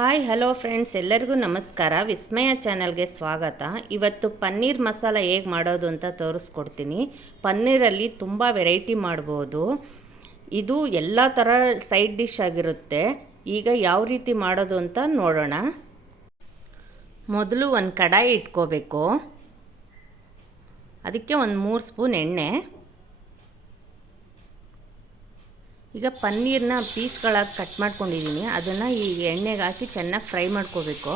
Hi hello friends ಎಲ್ಲರಿಗೂ ನಮಸ್ಕಾರ. ವಿಸ್ಮಯ ಚಾನಲ್ಗೆ ಸ್ವಾಗತ. ಇವತ್ತು ಪನ್ನೀರ್ ಮಸಾಲ ಹೇಗೆ ಮಾಡೋದು ಅಂತ ತೋರಿಸ್ಕೊಡ್ತೀನಿ. ಪನ್ನೀರಲ್ಲಿ ತುಂಬ ವೆರೈಟಿ ಮಾಡ್ಬೋದು. ಇದು ಎಲ್ಲ ಥರ ಸೈಡ್ ಡಿಶ್ ಆಗಿರುತ್ತೆ. ಈಗ ಯಾವ ರೀತಿ ಮಾಡೋದು ಅಂತ ನೋಡೋಣ. ಮೊದಲು ಒಂದು ಕಡಾಯಿ ಇಟ್ಕೋಬೇಕು. ಅದಕ್ಕೆ ಒಂದು ಮೂರು ಸ್ಪೂನ್ ಎಣ್ಣೆ. ಈಗ ಪನ್ನೀರ್ನ ಪೀಸ್ಗಳಾಗಿ ಕಟ್ ಮಾಡ್ಕೊಂಡಿದ್ದೀನಿ. ಅದನ್ನು ಈ ಎಣ್ಣೆಗೆ ಹಾಕಿ ಚೆನ್ನಾಗಿ ಫ್ರೈ ಮಾಡ್ಕೋಬೇಕು.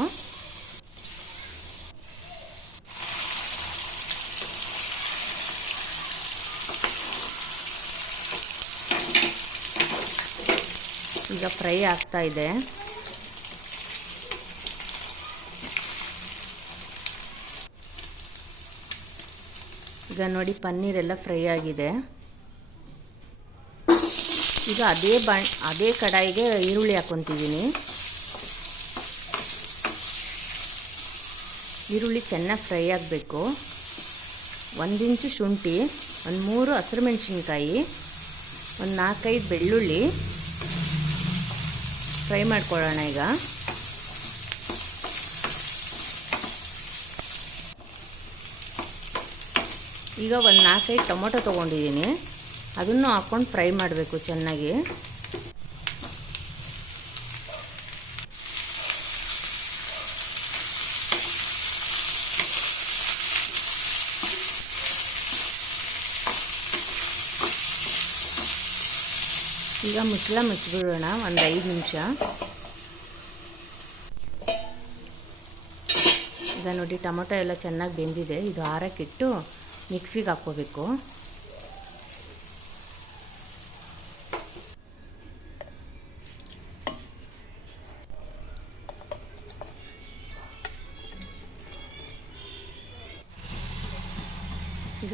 ಈಗ ಫ್ರೈ ಆಗ್ತಾ ಇದೆ. ಈಗ ನೋಡಿ ಪನ್ನೀರೆಲ್ಲ ಫ್ರೈ ಆಗಿದೆ. ಈಗ ಅದೇ ಬಣ್, ಅದೇ ಕಡಾಯಿಗೆ ಈರುಳ್ಳಿ ಹಾಕ್ಕೊತಿದ್ದೀನಿ. ಈರುಳ್ಳಿ ಚೆನ್ನಾಗಿ ಫ್ರೈ ಆಗಬೇಕು. ಒಂದು ಇಂಚು ಶುಂಠಿ, ಒಂದು ಮೂರು ಹಸಿರು ಮೆಣಸಿನ್ಕಾಯಿ ಒಂದು ನಾಲ್ಕೈದು ಬೆಳ್ಳುಳ್ಳಿ. ಫ್ರೈ ಮಾಡ್ಕೊಳ್ಳೋಣ ಈಗ. ಈಗ ಒಂದು ನಾಲ್ಕೈದು ಟೊಮೊಟೊ ತೊಗೊಂಡಿದ್ದೀನಿ. ಅದನ್ನು ಹಾಕ್ಕೊಂಡು ಫ್ರೈ ಮಾಡಬೇಕು ಚೆನ್ನಾಗಿ. ಈಗ ಮುಚ್ಚಳ ಮುಚ್ಚಿಬಿಡೋಣ, ಒಂದು ಐದು ನಿಮಿಷ. ಈಗ ನೋಡಿ ಟೊಮೊಟೊ ಎಲ್ಲ ಚೆನ್ನಾಗಿ ಬೆಂದಿದೆ. ಇದು ಹಾರಕ್ಕಿಟ್ಟು ಮಿಕ್ಸಿಗೆ ಹಾಕ್ಕೋಬೇಕು.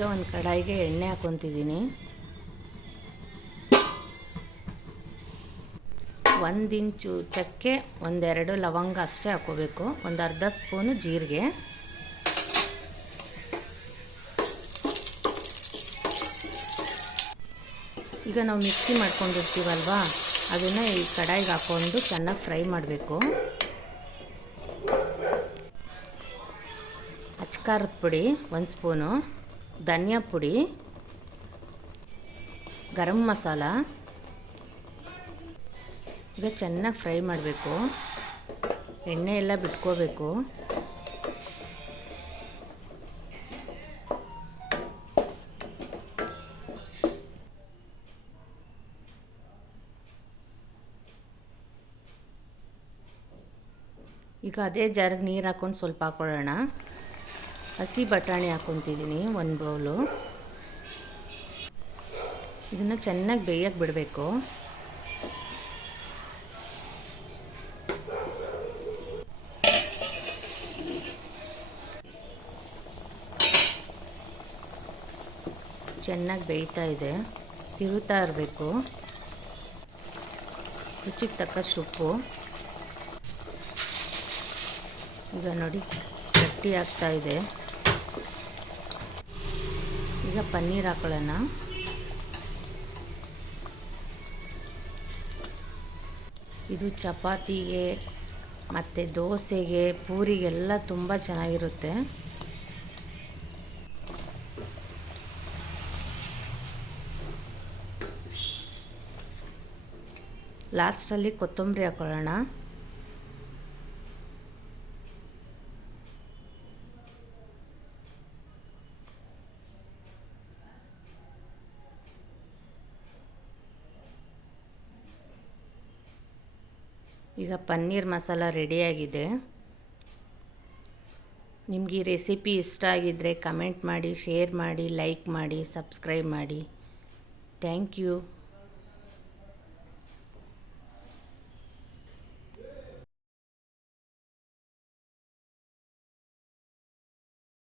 ಈಗ ಒಂದು ಕಡಾಯಿಗೆ ಎಣ್ಣೆ ಹಾಕೊತಿದ್ದೀನಿ. ಒಂದು ಇಂಚು ಚಕ್ಕೆ, ಒಂದೆರಡು ಲವಂಗ ಅಷ್ಟೇ ಹಾಕೋಬೇಕು. ಒಂದು ಅರ್ಧ ಸ್ಪೂನು ಜೀರಿಗೆ. ಈಗ ನಾವು ಮಿಕ್ಸಿ ಮಾಡ್ಕೊಂಡಿರ್ತೀವಲ್ವಾ? ಅದನ್ನು ಈ ಕಡಾಯಿಗೆ ಹಾಕ್ಕೊಂಡು ಚೆನ್ನಾಗಿ ಫ್ರೈ ಮಾಡಬೇಕು. ಅಚ್ಕಾರದ ಪುಡಿ, ಒಂದು ಸ್ಪೂನು. ಧನಿಯಾ ಪುಡಿ, ಗರಂ ಮಸಾಲ, ಈಗ ಚೆನ್ನಾಗಿ ಫ್ರೈ ಮಾಡಬೇಕು. ಎಣ್ಣೆ ಎಲ್ಲ ಬಿಟ್ಕೋಬೇಕು. ಈಗ ಅದೇ ಜಾರಿಗೆ ನೀರು ಹಾಕ್ಕೊಂಡು ಸ್ವಲ್ಪ ಹಾಕ್ಕೊಳ್ಳೋಣ ಹಸಿ ಬಟಾಣಿ ಹಾಕ್ಕೊತಿದ್ದೀನಿ ಒಂದು ಬೌಲು. ಇದನ್ನು ಚೆನ್ನಾಗಿ ಬೇಯಕ್ಕೆ ಬಿಡಬೇಕು. ಚೆನ್ನಾಗಿ ಬೇಯ್ತಾ ಇದೆ ತಿರುತ್ತಾ ಇರಬೇಕು. ರುಚಿಗೆ ತಕ್ಕಷ್ಟು ಉಪ್ಪು. ಈಗ ನೋಡಿ, ಗಟ್ಟಿ ಆಗ್ತಾ ಇದೆ. ಪನ್ನೀರ್ ಹಾಕೊಳ್ಳೋಣ. ಇದು ಚಪಾತಿಗೆ ಮತ್ತು ದೋಸೆಗೆ ಪೂರಿಗೆಲ್ಲ ತುಂಬ ಚೆನ್ನಾಗಿರುತ್ತೆ. ಲಾಸ್ಟಲ್ಲಿ ಕೊತ್ತಂಬರಿ ಹಾಕೊಳ್ಳೋಣ. ಈಗ ಪನ್ನೀರ್ ಮಸಾಲ ರೆಡಿಯಾಗಿದೆ. ನಿಮಗೆ ಈ ರೆಸಿಪಿ ಇಷ್ಟ ಆಗಿದ್ದರೆ ಕಮೆಂಟ್ ಮಾಡಿ, ಶೇರ್ ಮಾಡಿ, ಲೈಕ್ ಮಾಡಿ, ಸಬ್ಸ್ಕ್ರೈಬ್ ಮಾಡಿ. Thank you.